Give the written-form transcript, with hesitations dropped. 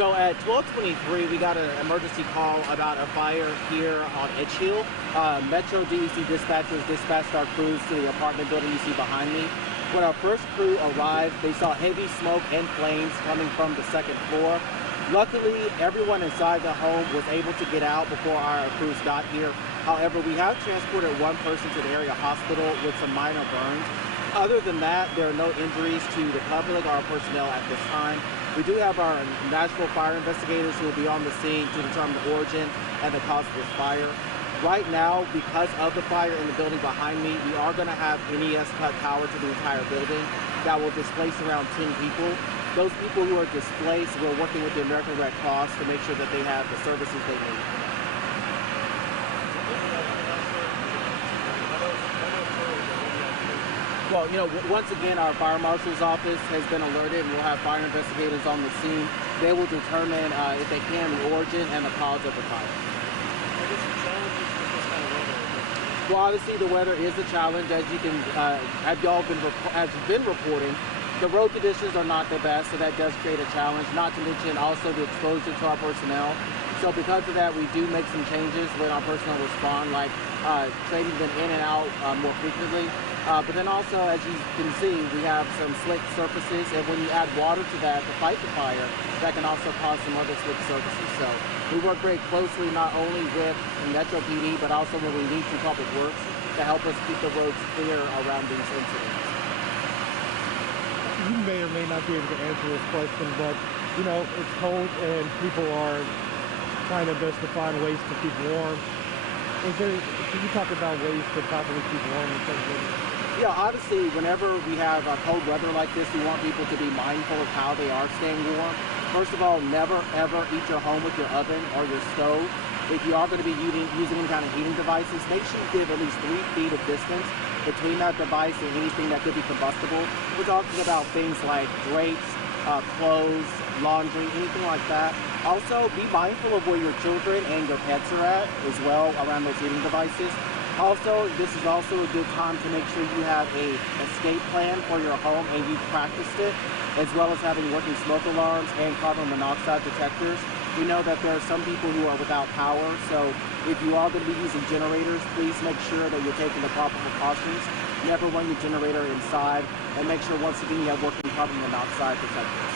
So at 12:23, we got an emergency call about a fire here on Edgehill. Metro DEC dispatchers dispatched our crews to the apartment building you see behind me. When our first crew arrived, they saw heavy smoke and flames coming from the second floor. Luckily, everyone inside the home was able to get out before our crews got here. However, we have transported one person to the area hospital with some minor burns. Other than that, there are no injuries to the public or our personnel at this time. We do have our Nashville Fire investigators who will be on the scene to determine the origin and the cause of this fire. Right now, because of the fire in the building behind me, we are going to have NES cut power to the entire building. That will displace around 10 people. Those people who are displaced, we're working with the American Red Cross to make sure that they have the services they need. Well, once again, our fire marshal's office has been alerted, and we'll have fire investigators on the scene. They will determine, if they can, the origin and the cause of the fire. Well, obviously, the weather is a challenge, as you can, have y'all been reporting. The road conditions are not the best, so that does create a challenge. Not to mention also the exposure to our personnel. So because of that, we do make some changes when our personnel respond, like trading them in and out more frequently. But then also, as you can see, we have some slick surfaces, and when you add water to that to fight the fire, that can also cause some other slick surfaces. So we work very closely not only with Metro PD, but also when we need to Public Works to help us keep the roads clear around these incidents. You may or may not be able to answer this question, but it's cold and people are trying their best to find ways to keep warm. Can you talk about ways to properly keep warm in terms of? Yeah, obviously, whenever we have cold weather like this, we want people to be mindful of how they are staying warm. First of all, never ever eat your home with your oven or your stove. If you are going to be using any kind of heating devices, make sure you give at least 3 feet of distance between that device and anything that could be combustible. We're talking about things like drapes, clothes, laundry, anything like that. Also, be mindful of where your children and your pets are at as well around those heating devices. Also, this is also a good time to make sure you have a escape plan for your home and you've practiced it, as well as having working smoke alarms and carbon monoxide detectors. We know that there are some people who are without power, so if you are going to be using generators, please make sure that you're taking the proper precautions. Never run your generator inside, and make sure once again you have working carbon monoxide detectors.